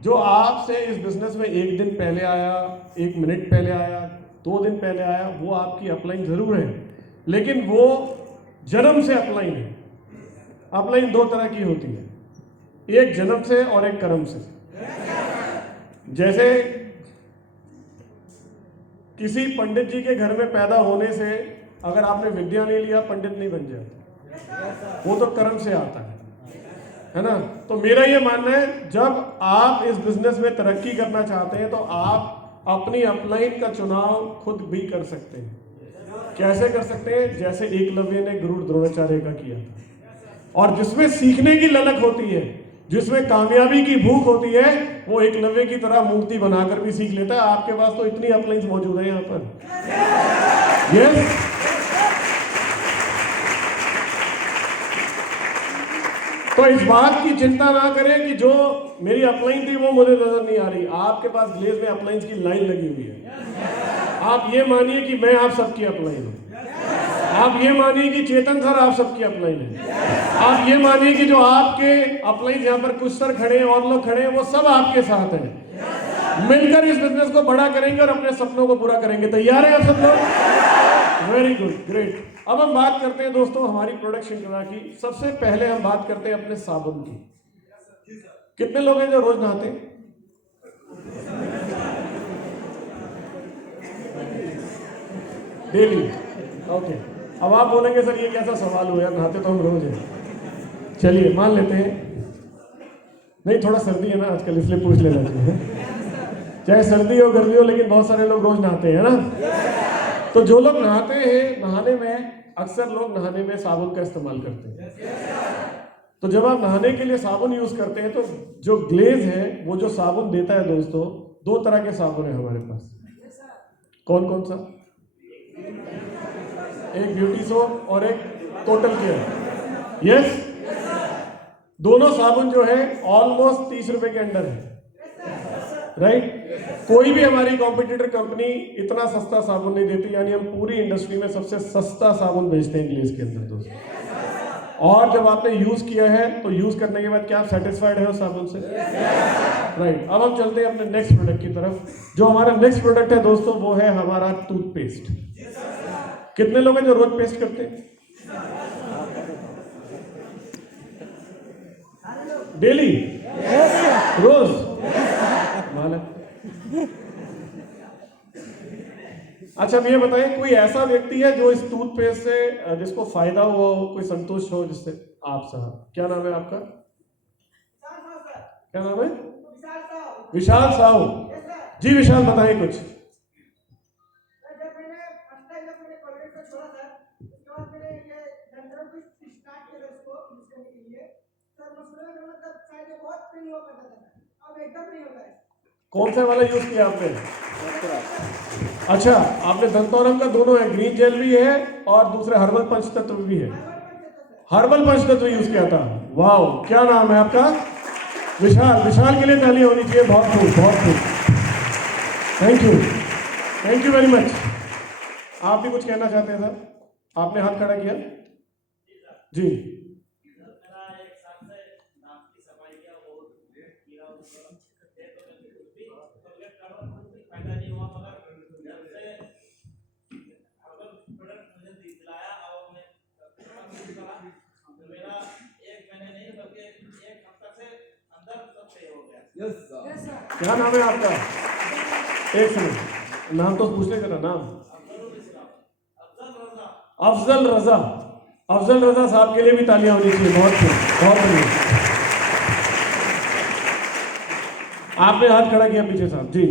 जो आपसे इस बिजनेस में 1 दिन पहले आया, 1 मिनट पहले आया, 2 दिन पहले आया, वो आपकी अपलाइन जरूर है, लेकिन वो जन्म से अपलाइन है। अपलाइन 2 तरह की होती है, एक जन्म से और एक कर्म से। जैसे किसी पंडित जी के घर में पैदा होने से अगर आपने विद्या नहीं लिया, पंडित नहीं बन जाते, वो तो कर्म से आता है ना। तो मेरा ये मानना है, जब आप इस बिजनेस में तरक्की करना चाहते हैं तो आप अपनी अपलाइन का चुनाव खुद भी कर सकते हैं। कैसे कर सकते हैं? जैसे एकलव्य ने गुरु द्रोणाचार्य का किया था। और जिसमें सीखने की ललक होती है, जिसमें कामयाबी की भूख होती है, वो एकलव्य की तरह मूर्ति बनाकर भी सीख लेता है। आपके पास तो इतनी अपलाइंस मौजूद है यहाँ पर। यस, तो इस बात की चिंता ना करें कि जो मेरी अपलाइन थी वो मुझे नजर नहीं आ रही। आपके पास ग्लेज में अपलाइंस की लाइन लगी हुई है। आप ये मानिए कि मैं आप सबकी अपलाइन हूं। आप ये मानिए कि चेतन सर आप सबकी अपलाइन है। आप ये मानिए कि जो आपके अपलाइन यहाँ पर कुछ सर खड़े हैं और लोग खड़े हैं, वो सब आपके साथ हैं। मिलकर इस बिजनेस को बड़ा करेंगे और अपने सपनों को पूरा करेंगे। तैयार हैं आप सब लोग? Very good, great. अब हम बात करते हैं दोस्तों हमारी प्रोडक्ट श्रृंखला की। सबसे पहले हम बात करते हैं अपने साबुन की। कितने लोग हैं जो रोज नहाते हैं? डेली? ओके। अब आप बोलेंगे सर ये कैसा सवाल हुआ यार, नहाते तो हम रोज हैं। चलिए मान लेते हैं, नहीं थोड़ा सर्दी है ना आजकल, इसलिए पूछ लेना चाहिए। चाहे सर्दी हो गर्मी हो, लेकिन बहुत सारे लोग रोज नहाते हैं ना। तो जो लोग नहाते हैं, नहाने में अक्सर लोग नहाने में साबुन का इस्तेमाल करते हैं। तो जब आप नहाने के लिए साबुन यूज करते हैं तो जो ग्लेज है वो जो साबुन देता है दोस्तों, 2 तरह के साबुन है हमारे पास। कौन कौन सा? एक ब्यूटी सोप और एक टोटल केयर। यस, दोनों साबुन जो है ऑलमोस्ट 30 रुपए के अंडर है, राइट? कोई भी हमारी कॉम्पिटिटर कंपनी इतना सस्ता साबुन नहीं देती, यानी हम पूरी इंडस्ट्री में सबसे सस्ता साबुन बेचते हैं ग्लेज के अंदर दोस्तों। और जब आपने यूज किया है तो यूज करने के बाद क्या आप सेटिस्फाइड है उस साबुन से? राइट। अब हम चलते हैं अपने नेक्स्ट प्रोडक्ट की तरफ। जो हमारा नेक्स्ट प्रोडक्ट है दोस्तों वो है हमारा टूथपेस्ट। कितने लोग हैं जो रोज पेस्ट करते हैं? डेली? रोज? मालूम। अच्छा, अब ये बताएं कोई ऐसा व्यक्ति है जो इस टूथपेस्ट से जिसको फायदा हुआ हो, कोई संतुष्ट हो जिससे? आप साहब, क्या नाम है आपका? क्या नाम है? विशाल साहू जी। विशाल बताएं कुछ। कौन सा वाला यूज किया आपने? अच्छा, आपने दंतोरम का दोनों है, ग्रीन जेल भी है और दूसरे हर्बल पंचतत्व भी है। हर्बल पंचतत्व यूज किया था। वाह, क्या नाम है आपका? विशाल। विशाल के लिए ताली होनी चाहिए। बहुत खूब, बहुत खूब। Thank you, thank you very much. आप भी कुछ कहना चाहते हैं सर? आपने हाथ खड़ा किया जी। क्या नाम है आपका? एक सेकंड, नाम तो पूछने का ना। नाम? अफजल रजा। अफजल रजा साहब के लिए भी तालियां होनी चाहिए। बहुत बहुत बढ़िया। आपने हाथ खड़ा किया पीछे साहब जी।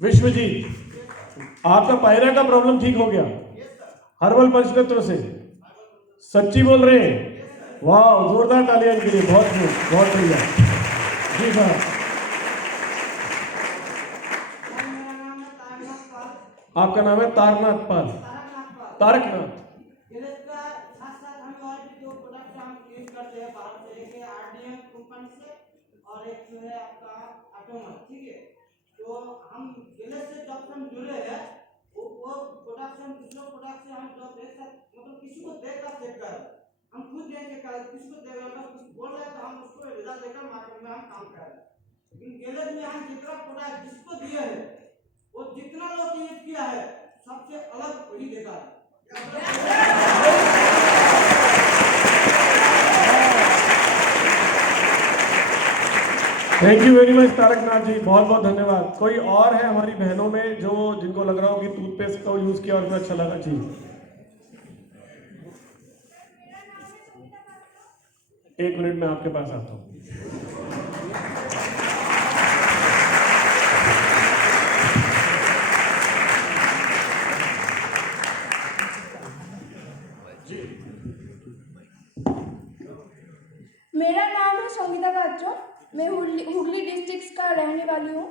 विश्वजीत, आपका पायरा का प्रॉब्लम ठीक हो गया हर्बल पंचतत्व से? सच्ची बोल रहे हैं? वाह, जोरदार तालियां इनके लिए। बहुत बढ़िया जी साहब। आपका नाम है तारनाथ पाल, तारकनाथ। इसका साथ साथ हम और भी दो प्रोडक्ट हम यूज करते हैं बाहर से, एक है आरडीएम कंपनी से और एक जो है आपका एटोमस, ठीक है। तो हम पहले से जब हम जुड़े हैं वो प्रोडक्ट हम दूसरे प्रोडक्ट से हम जब एक साथ मतलब किसी को देकर चेक कर, हम खुद नहीं चेक कर, किसी को देकर अगर कुछ बोल रहे हैं तो हम उसको रिजल्ट देकर मार्केट में हम काम कर रहे हैं। लेकिन गैलेज में हम जितना प्रोडक्ट जिसको दिए हैं वो जितना लोग यूज किया है सबसे अलग वही देता है। Thank you very much Tarakanath ji, बहुत बहुत धन्यवाद। कोई और है हमारी बहनों में जो जिनको लग रहा हो कि टूथपेस्ट को यूज किया और उनको अच्छा लगा? जी, एक मिनट में आपके पास आता हूँ। मेरा नाम है संगीता बाच्चो, मैं हुगली डिस्ट्रिक्ट का रहने वाली हूँ।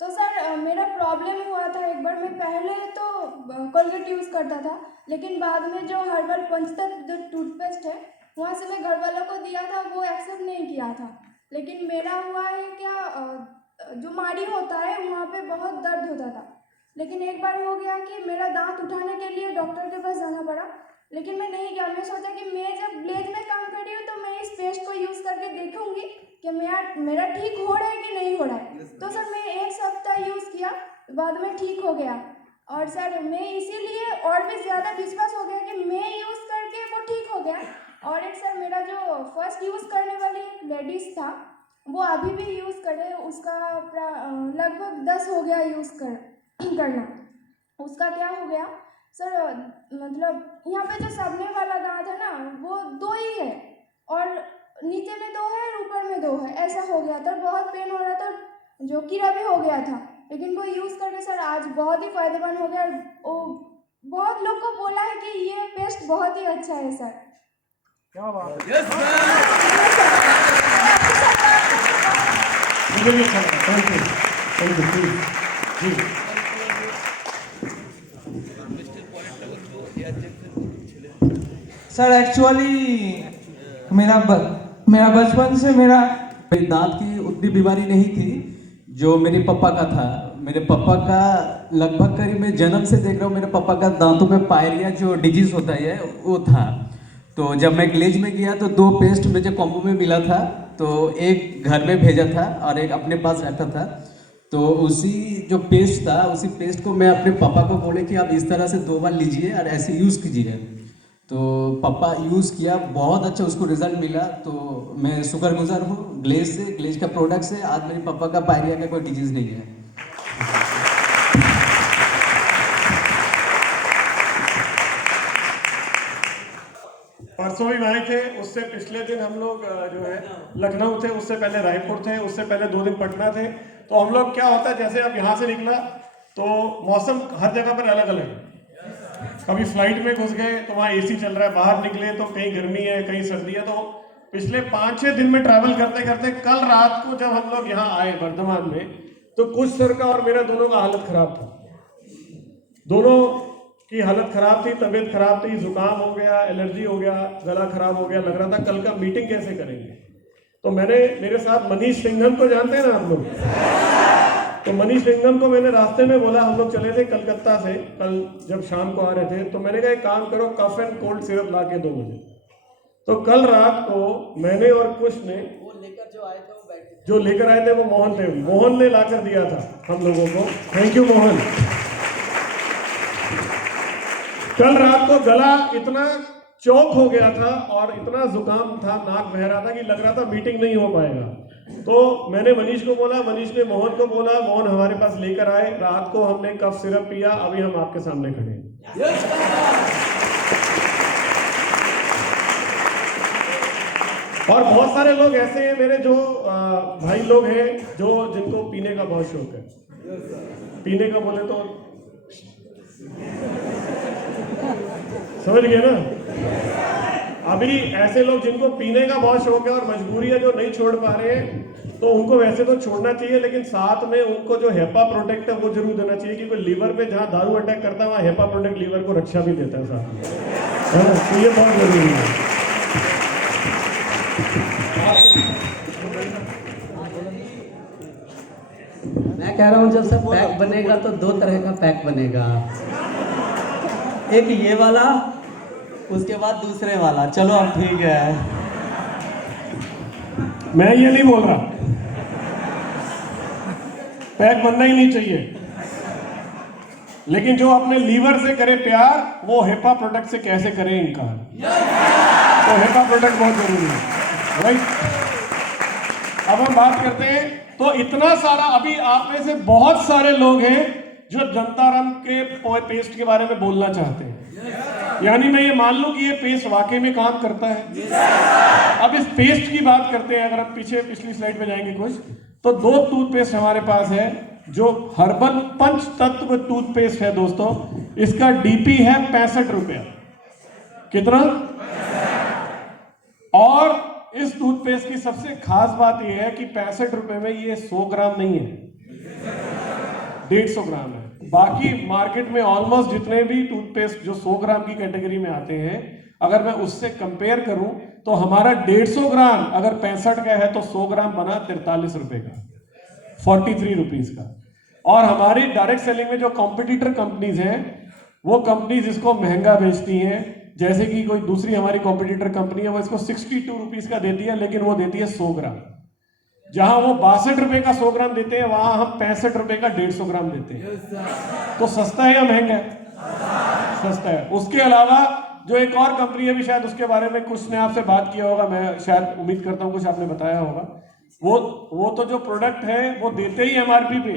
तो सर मेरा प्रॉब्लम हुआ था एक बार, मैं पहले तो कोलगेट यूज़ करता था, लेकिन बाद में जो हर्बल पंचतत्व जो टूथपेस्ट है वहाँ से मैं घर वालों को दिया था, वो एक्सेप्ट नहीं किया था। लेकिन मेरा हुआ है क्या, जो माड़ी होता है वहाँ पे बहुत दर्द होता था। लेकिन एक बार हो गया कि मेरा दांत उठाने के लिए डॉक्टर के पास जाना पड़ा, लेकिन मैं नहीं गया। मैं सोचा कि मैं जब ग्लेज में काम कर रही हूँ तो मैं इस पेस्ट को यूज़ करके देखूंगी कि मेरा ठीक हो रहा है कि नहीं हो रहा है। तो सर मैं 1 सप्ताह यूज़ किया, बाद में ठीक हो गया। और सर मैं इसीलिए और भी ज़्यादा विश्वास हो गया कि मैं यूज़ करके वो ठीक हो गया। और एक सर मेरा जो फर्स्ट यूज़ करने वाली एक लेडीज़ था वो अभी भी यूज़ करे, उसका लगभग 10 हो गया यूज़ करना। उसका क्या हो गया सर, मतलब यहाँ पे जो सबने वाला दांत है ना वो 2 ही है, और नीचे में 2 है और ऊपर में 2 है, ऐसा हो गया था। बहुत पेन हो रहा था, जो कीड़ा भी हो गया था। लेकिन वो यूज़ करके सर आज बहुत ही फायदेमंद हो गया। वो बहुत लोग को बोला है कि ये पेस्ट बहुत ही अच्छा है सर। क्या बात है, thank you ji. Sir actually मेरा बचपन से मेरी दांत की उतनी बीमारी नहीं थी जो मेरे पापा का था। मेरे पापा का लगभग करीब मैं जन्म से देख रहा हूँ, मेरे पापा का दांतों में पायरिया जो डिजीज होता है वो था। तो जब मैं ग्लेज में गया तो 2 पेस्ट मुझे कॉम्बो में मिला था, तो एक घर में भेजा था और एक अपने पास रखा था। तो उसी जो पेस्ट था उसी पेस्ट को मैं अपने पापा को बोले कि आप इस तरह से 2 बार लीजिए और ऐसे यूज़ कीजिए। तो पापा यूज़ किया, बहुत अच्छा उसको रिजल्ट मिला। तो मैं शुक्रगुजार हूँ ग्लेज का प्रोडक्ट से। आज मेरे पापा का पायरिया का कोई डिजीज़ नहीं है। परसों भी आए थे, उससे पिछले दिन हम लोग जो है लखनऊ थे, उससे पहले रायपुर थे, उससे पहले 2 दिन पटना थे। तो हम लोग क्या होता है, जैसे अब यहाँ से निकला तो मौसम हर जगह पर अलग अलग है। कभी फ्लाइट में घुस गए तो वहाँ एसी चल रहा है, बाहर निकले तो कहीं गर्मी है कहीं सर्दी है। तो पिछले 5-6 दिन में ट्रैवल करते करते कल रात को जब हम लोग यहाँ आए वर्धमान में, तो कुछ सर का और मेरा दोनों का हालत खराब था। दोनों की हालत खराब थी, तबीयत खराब थी, जुकाम हो गया, एलर्जी हो गया, गला खराब हो गया। लग रहा था कल का मीटिंग कैसे करेंगे। तो मेरे साथ मनीष सिंघम को जानते हैं ना आप लोग, तो मनीष सिंघम को मैंने रास्ते में बोला, हम लोग चले थे कलकत्ता से, कल जब शाम को आ रहे थे, तो मैंने कहा एक काम करो, कफ एंड कोल्ड सिरप ला के दो मुझे। तो कल रात को मैंने और कुछ ने जो लेकर आए थे वो मोहन ने लाकर दिया था हम लोगों को। Thank you Mohan. कल रात को गला इतना चौक हो गया था और इतना जुकाम था, नाक बह रहा था कि लग रहा था मीटिंग नहीं हो पाएगा। तो मैंने मनीष को बोला, मनीष ने मोहन को बोला, मोहन हमारे पास लेकर आए। रात को हमने कफ सिरप पिया, अभी हम आपके सामने खड़े हैं। और बहुत सारे लोग ऐसे हैं मेरे जो भाई लोग हैं जिनको पीने का बहुत शौक है। पीने का बोले तो समझ गए ना। अभी ऐसे लोग जिनको पीने का बहुत शौक है और मजबूरी है जो नहीं छोड़ पा रहे हैं, तो उनको वैसे तो छोड़ना चाहिए, लेकिन साथ में उनको जो हेपा प्रोटेक्ट है वो जरूर देना चाहिए, क्योंकि लीवर पे जहाँ दारू अटैक करता है वहाँ हेपा प्रोटेक्ट लीवर को रक्षा भी देता है साथ में, है ना? तो ये बहुत जरूरी है। मैं कह रहा हूँ जब से पैक बनेगा तो 2 तरह का पैक बनेगा, एक ये वाला, उसके बाद दूसरे वाला। चलो अब ठीक है, मैं ये नहीं बोल रहा पैक बनना ही नहीं चाहिए, लेकिन जो अपने लीवर से करे प्यार वो हेपा प्रोटेक्ट से कैसे करे इनकार, तो हेपा प्रोटेक्ट बहुत जरूरी है, राइट? अब हम बात करते हैं, तो इतना सारा, अभी आप में से बहुत सारे लोग हैं जो जंताराम के पेस्ट के बारे में बोलना चाहते हैं, यानी मैं ये मान लूं कि ये पेस्ट वाकई में काम करता है। अब इस पेस्ट की बात करते हैं, अगर आप पिछली स्लाइड पे जाएंगे कुछ, तो 2 टूथपेस्ट हमारे पास है जो हर्बल पंच तत्व टूथपेस्ट है दोस्तों। इसका डीपी है 65 रुपया। कितना? और इस टूथपेस्ट की सबसे खास बात यह है कि 65 रुपए में ये 100 ग्राम नहीं है, 150 ग्राम है। बाकी मार्केट में ऑलमोस्ट जितने भी टूथपेस्ट जो 100 ग्राम की कैटेगरी में आते हैं, अगर मैं उससे कंपेयर करूं तो हमारा 150 ग्राम अगर 65 का है तो 100 ग्राम बना 43 रुपए का, 43 रुपीज का। और हमारी डायरेक्ट सेलिंग में जो कॉम्पिटिटर कंपनीज हैं, वो कंपनीज इसको महंगा बेचती हैं, जैसे कि कोई दूसरी हमारी कॉम्पिटिटर कंपनी है वो इसको 62 रुपीज का देती है, लेकिन वो देती है 100 ग्राम। जहां वो 62 रुपए का 100 ग्राम देते हैं, वहां हम 65 रुपए का 150 ग्राम देते हैं। तो सस्ता है या महंगा है? सस्ता है। उसके अलावा जो एक और कंपनी है, भी शायद उसके बारे में कुछ ने आपसे बात किया होगा, मैं शायद उम्मीद करता हूं कुछ आपने बताया होगा, वो तो जो प्रोडक्ट है वो देते ही एमआरपी पे,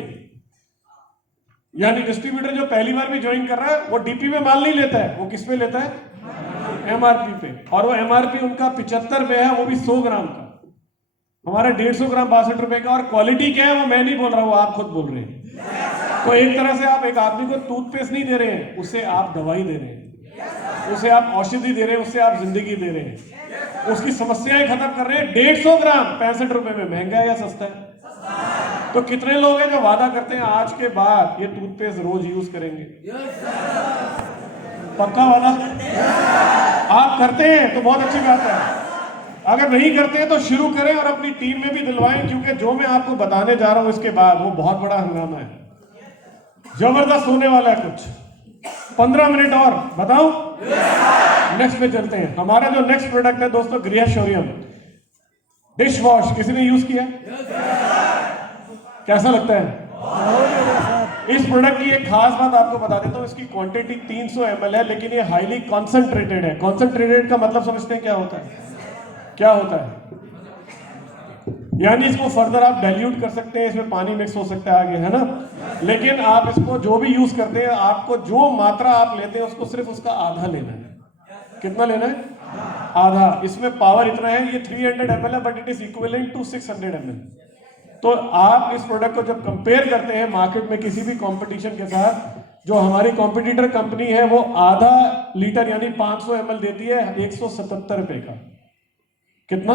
यानी डिस्ट्रीब्यूटर जो पहली बार भी ज्वाइन कर रहा है वो डीपी में माल नहीं लेता है, वो किस पे लेता है? एमआरपी पे। और वो एमआरपी उनका 75 पे है, वो भी 100 ग्राम का। हमारा 150 ग्राम 62 रुपए का। और क्वालिटी क्या है वो मैं नहीं बोल रहा, वो आप खुद बोल रहे हैं। तो एक तरह से आप एक आदमी को टूथपेस्ट नहीं दे रहे हैं, उसे आप दवाई दे रहे हैं, उसे आप औषधि दे रहे हैं, उससे आप जिंदगी दे रहे हैं, उसकी समस्याएं खत्म कर रहे हैं। 150 ग्राम 65 रुपए में महंगा है या सस्ता है? तो कितने लोग हैं जो वादा करते हैं आज के बाद ये टूथपेस्ट रोज यूज करेंगे? पक्का वादा? आप करते हैं तो बहुत अच्छी बात है, अगर नहीं करते हैं तो शुरू करें और अपनी टीम में भी दिलवाएं, क्योंकि जो मैं आपको बताने जा रहा हूं इसके बाद वो बहुत बड़ा हंगामा है, जबरदस्त होने वाला है। कुछ 15 मिनट और बताऊं, नेक्स्ट पे चलते हैं। हमारा जो नेक्स्ट प्रोडक्ट है दोस्तों, गृह शौर्यम डिश वॉश। किसी ने यूज किया? कैसा लगता है? इस प्रोडक्ट की एक खास बात आपको बता देता हूं, इसकी क्वांटिटी 300 ml है, लेकिन ये हाईली कॉन्सेंट्रेटेड है। कॉन्सेंट्रेटेड का मतलब समझते हैं क्या होता है? क्या होता है? यानी इसको फर्दर आप डाइल्यूट कर सकते हैं, इसमें पानी मिक्स हो सकता है आगे, है ना? लेकिन आप इसको जो भी यूज करते हैं, आपको जो मात्रा आप लेते हैं उसको सिर्फ उसका आधा लेना है। कितना लेना है? आधा। इसमें पावर इतना है, ये 300 ml है, but it is equivalent to 600 ml। तो आप इस प्रोडक्ट को जब कंपेयर करते हैं मार्केट में किसी भी कंपटीशन के साथ, जो हमारी कॉम्पिटिटर कंपनी है वो आधा लीटर यानी 500 ml देती है 177 रुपए का। कितना?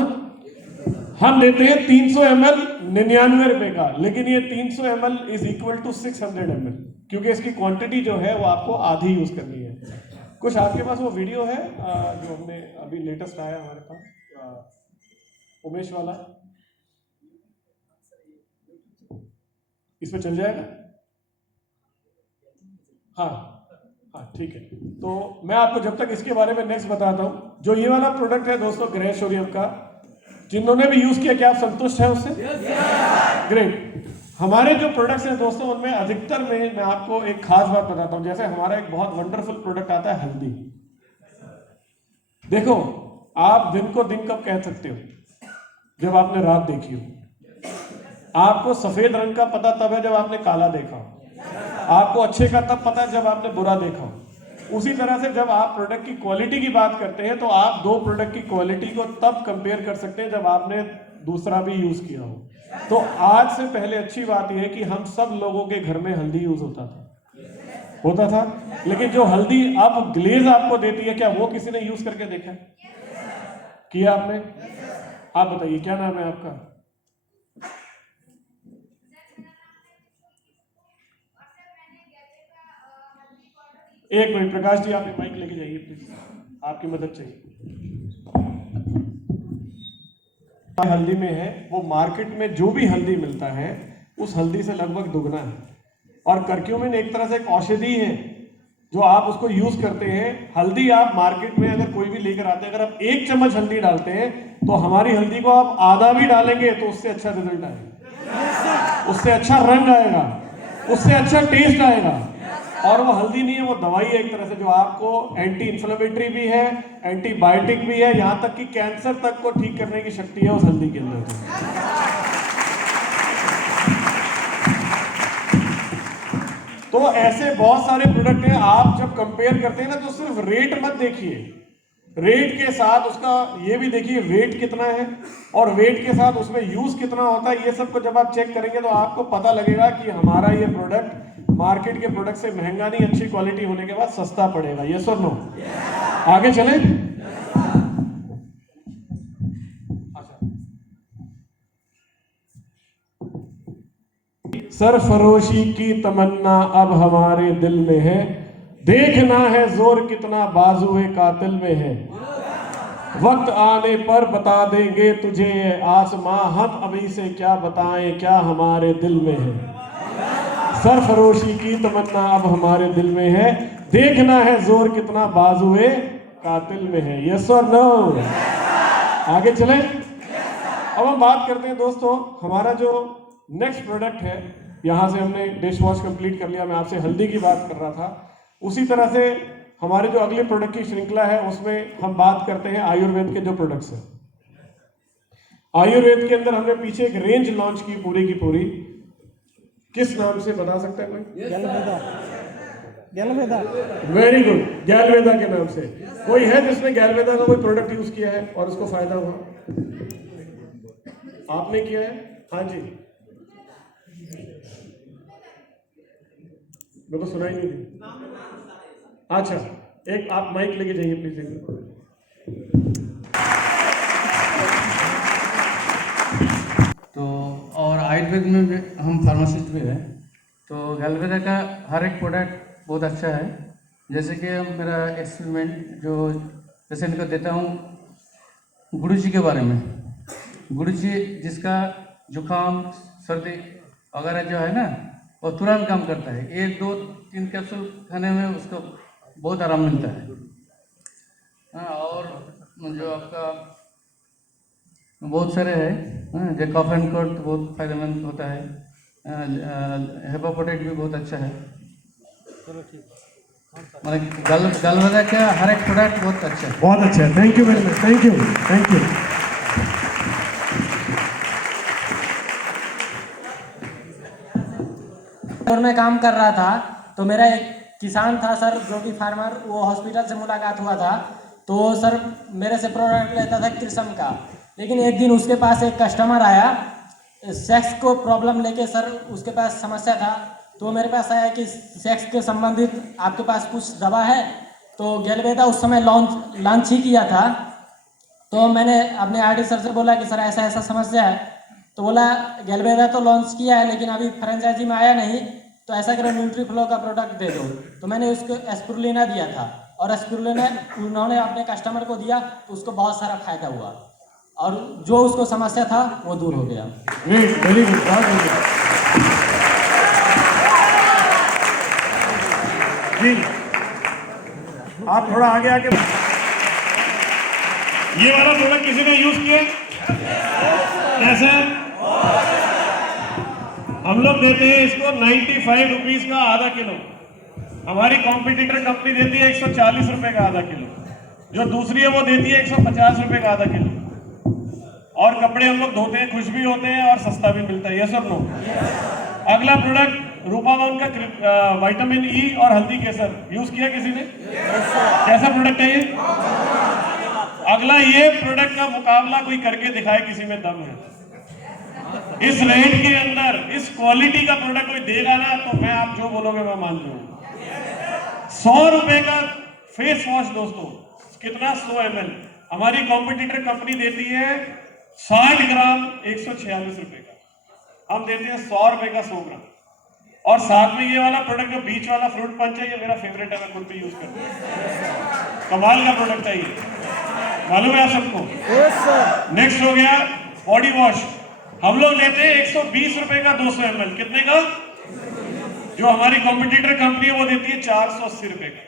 हम देते हैं 300 ml 99 रुपए का, लेकिन ये 300 ml is equal to 600 ml, क्योंकि इसकी क्वांटिटी जो है वो आपको आधी यूज करनी है। कुछ आपके पास वो वीडियो है जो हमने अभी लेटेस्ट आया हमारे पास, उमेश वाला, इसमें चल जाएगा? हाँ ठीक है। तो मैं आपको जब तक इसके बारे में नेक्स्ट बताता हूं। जो ये वाला प्रोडक्ट है दोस्तों गृह शौर्यम का, जिन्होंने भी यूज किया, क्या आप संतुष्ट हैं उससे? ग्रेट। हमारे जो प्रोडक्ट्स हैं दोस्तों, उनमें अधिकतर में मैं आपको एक खास बात बताता हूं। जैसे हमारा एक बहुत वंडरफुल प्रोडक्ट आता है हल्दी। देखो, आप दिन को दिन कब कह सकते हो? जब आपने रात देखी हो। आपको सफेद रंग का पता तब है जब आपने काला देखा हो। आपको अच्छे का तब पता है जब आपने बुरा देखा हो। उसी तरह से जब आप प्रोडक्ट की क्वालिटी की बात करते हैं, तो आप 2 प्रोडक्ट की क्वालिटी को तब कंपेयर कर सकते हैं जब आपने दूसरा भी यूज किया हो। तो आज से पहले अच्छी बात यह है कि हम सब लोगों के घर में हल्दी यूज होता था, लेकिन जो हल्दी अब ग्लेज आपको देती है, क्या वो किसी ने यूज करके देखा है? किया आपने? आप बताइए क्या नाम है आपका? एक मिनट प्रकाश जी, आप माइक लेके जाइए प्लीज, आपकी मदद चाहिए। हल्दी में है वो मार्केट में जो भी हल्दी मिलता है उस हल्दी से लगभग दुगना है, और करक्यूमिन एक तरह से एक औषधि है जो आप उसको यूज करते हैं। हल्दी आप मार्केट में अगर कोई भी लेकर आते हैं, अगर आप 1 चम्मच हल्दी डालते हैं तो हमारी हल्दी को आप आधा भी डालेंगे तो उससे अच्छा रिजल्ट आएगा, उससे अच्छा रंग आएगा, उससे अच्छा टेस्ट आएगा। और वो हल्दी नहीं है, वो दवाई है एक तरह से, जो आपको एंटी इन्फ्लेमेटरी भी है, एंटीबायोटिक भी है, यहाँ तक कि कैंसर तक को ठीक करने की शक्ति है उस हल्दी के अंदर। तो ऐसे बहुत सारे प्रोडक्ट हैं, आप जब कंपेयर करते हैं ना तो सिर्फ रेट मत देखिए, रेट के साथ उसका ये भी देखिए वेट कितना है, और वेट के साथ उसमें यूज कितना होता है। ये सब को जब आप चेक करेंगे तो आपको पता लगेगा कि हमारा ये प्रोडक्ट मार्केट के प्रोडक्ट से महंगा नहीं, अच्छी क्वालिटी होने के बाद सस्ता पड़ेगा। यस और नो? आगे चले। सरफरोशी की तमन्ना अब हमारे दिल में है, देखना है जोर कितना बाजुए कातिल में है, वक्त आने पर बता देंगे तुझे ये आसमां, हम अभी से क्या बताएं क्या हमारे दिल में है। सरफरोशी की तमन्ना अब हमारे दिल में है, देखना है जोर कितना बाजुए कातिल में है। यस और नो? आगे चले। अब हम बात करते हैं दोस्तों, हमारा जो नेक्स्ट प्रोडक्ट है, यहाँ से हमने डिश वॉश कंप्लीट कर लिया, मैं आपसे हल्दी की बात कर रहा था। उसी तरह से हमारे जो अगले प्रोडक्ट की श्रृंखला है उसमें हम बात करते हैं आयुर्वेद के जो प्रोडक्ट्स हैं। आयुर्वेद के अंदर हमने पीछे एक रेंज लॉन्च की पूरी की पूरी, किस नाम से बता सकता है कोई? गैलवेदा। वेरी गुड, गैलवेदा के नाम से। कोई है जिसने गैलवेदा का कोई प्रोडक्ट यूज किया है और उसको फायदा हुआ? आपने किया है? हाँ जी, मेरे को सुनाई नहीं दी। अच्छा, एक आप माइक लेके जाइए प्लीज। तो और आयुर्वेद में भी हम फार्मासिस्ट भी हैं, तो गैलवेदा का हर एक प्रोडक्ट बहुत अच्छा है। जैसे कि मेरा एक्सपेरिमेंट जो पेशेंट को देता हूँ गुरुजी के बारे में, गुरुजी जिसका जुकाम सर्दी वगैरह जो है ना वो तुरंत काम करता है, 1 2 3 कैप्सूल खाने में उसको बहुत आराम मिलता है। हाँ, और जो आपका बहुत सारे हैं, जो कफ एंड कोल्ड बहुत फायदेमंद होता है, हेपाटाइटिस भी बहुत अच्छा है। मतलब गलवेदा का हर एक प्रोडक्ट बहुत अच्छा है। बहुत अच्छा है, thank you very much, thank you thank you. और मैं काम कर रहा था तो मेरा एक किसान था सर, जो भी फार्मर, वो हॉस्पिटल से मुलाकात हुआ था, तो सर मेरे से प्रोडक्ट लेता था कृषम का। लेकिन एक दिन उसके पास एक कस्टमर आया, सेक्स को प्रॉब्लम लेके सर उसके पास समस्या था, तो मेरे पास आया कि सेक्स के संबंधित आपके पास कुछ दवा है। तो गैलवेदा उस समय लॉन्च ही किया था, तो मैंने अपने आरडी सर से बोला कि सर ऐसा ऐसा समस्या है, तो बोला गैलवेदा तो लॉन्च किया है लेकिन अभी फ्रेंचाइजी में आया नहीं, तो ऐसा करो न्यूट्रीफ्लो का प्रोडक्ट दे दो। तो मैंने उसको एस्पिरुलिना दिया था, और एस्पिरुलिना उन्होंने अपने कस्टमर को दिया तो उसको बहुत सारा फायदा हुआ, और जो उसको समस्या था वो दूर हो गया। वेरी गुड, जी। आप थोड़ा आगे आके, ये वाला प्रोडक्ट किसी ने यूज किया? कैसे? हम लोग देते हैं इसको 95 रुपीज का आधा किलो, हमारी कॉम्पिटिटर कंपनी देती है 140 रुपए का आधा किलो, जो दूसरी है वो देती है 150 रुपए का आधा किलो। और कपड़े हम लोग धोते हैं, खुश भी होते हैं और सस्ता भी मिलता है। यस और नो? अगला प्रोडक्ट रूपावन का विटामिन ई और हल्दी केसर, यूज किया किसी ने? कैसा प्रोडक्ट है ये? अगला ये प्रोडक्ट का मुकाबला कोई करके दिखाए किसी में दम है। इस रेट के अंदर इस क्वालिटी का प्रोडक्ट कोई देगा ना तो मैं, आप जो बोलोगे मैं मान लूंगा। 100 रुपए का फेस वॉश दोस्तों, कितना 100 ml, हमारी कॉम्पिटिटर कंपनी देती है 60 ग्राम 146 रुपए का, हम देते हैं 100 रुपए का 100 ग्राम। और साथ में ये वाला प्रोडक्ट जो बीच वाला फ्रूट पंच है, ये मेरा फेवरेट है, मैं खुद भी यूज करता हूँ, कमाल का प्रोडक्ट है ये, मालूम है आप सबको। नेक्स्ट हो गया बॉडी वॉश, हम लोग लेते हैं 120 रुपए का 200 ml, कितने का? जो हमारी कॉम्पिटिटर कंपनी है वो देती है 480 रुपए का,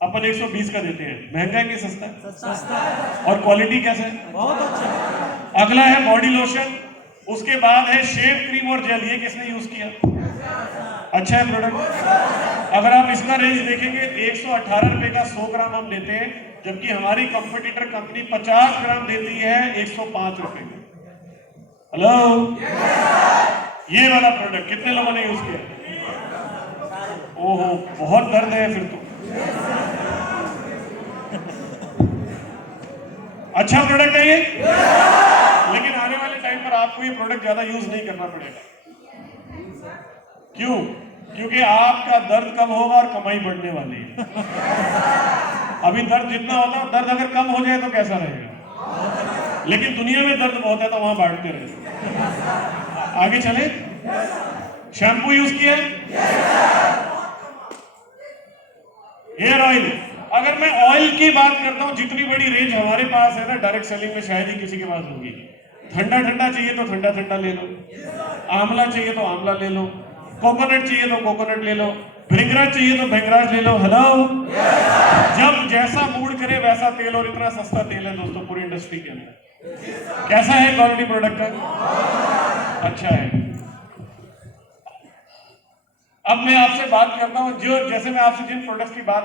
अपन 120 का देते हैं। महंगा है कि सस्ता है? सस्ता है। और क्वालिटी कैसे है? बहुत अच्छा। अगला है बॉडी लोशन, उसके बाद है शेव क्रीम और जेल, ये किसने यूज किया? अच्छा है प्रोडक्ट। अगर आप इसका रेंज देखेंगे 118 रुपए का 100 ग्राम हम देते हैं, जबकि हमारी कॉम्पिटिटर कंपनी 50 ग्राम देती है 105 रुपए का। हेलो, ये वाला प्रोडक्ट कितने लोगों ने यूज किया? ओहो, बहुत दर्द है फिर तो। अच्छा प्रोडक्ट है ये, लेकिन आने वाले टाइम पर आपको ये प्रोडक्ट ज्यादा यूज नहीं करना पड़ेगा। क्यों? क्योंकि आपका दर्द कम होगा और कमाई बढ़ने वाली है। अभी दर्द जितना होता है, दर्द अगर कम हो जाए तो कैसा रहेगा, लेकिन दुनिया में दर्द बहुत है तो वहां बांटते रहे। आगे चले। शैम्पू यूज किया, हेयर ऑयल, अगर मैं ऑयल की बात करता हूं, जितनी बड़ी रेंज हमारे पास है ना, डायरेक्ट सेलिंग में शायद ही किसी के पास होगी। ठंडा ठंडा चाहिए तो ठंडा ठंडा ले लो, आंवला चाहिए तो आंवला ले लो, कोकोनट चाहिए तो कोकोनट ले लो, भृंगराज चाहिए तो भृंगराज ले लो। हेलो, जब जैसा मूड करे वैसा तेल, और इतना सस्ता तेल है दोस्तों पूरी इंडस्ट्री के अंदर। कैसा है क्वालिटी प्रोडक्ट का? अच्छा है। अब मैं आपसे बात करता हूं, जो जैसे मैं आपसे जिन प्रोडक्ट्स की बात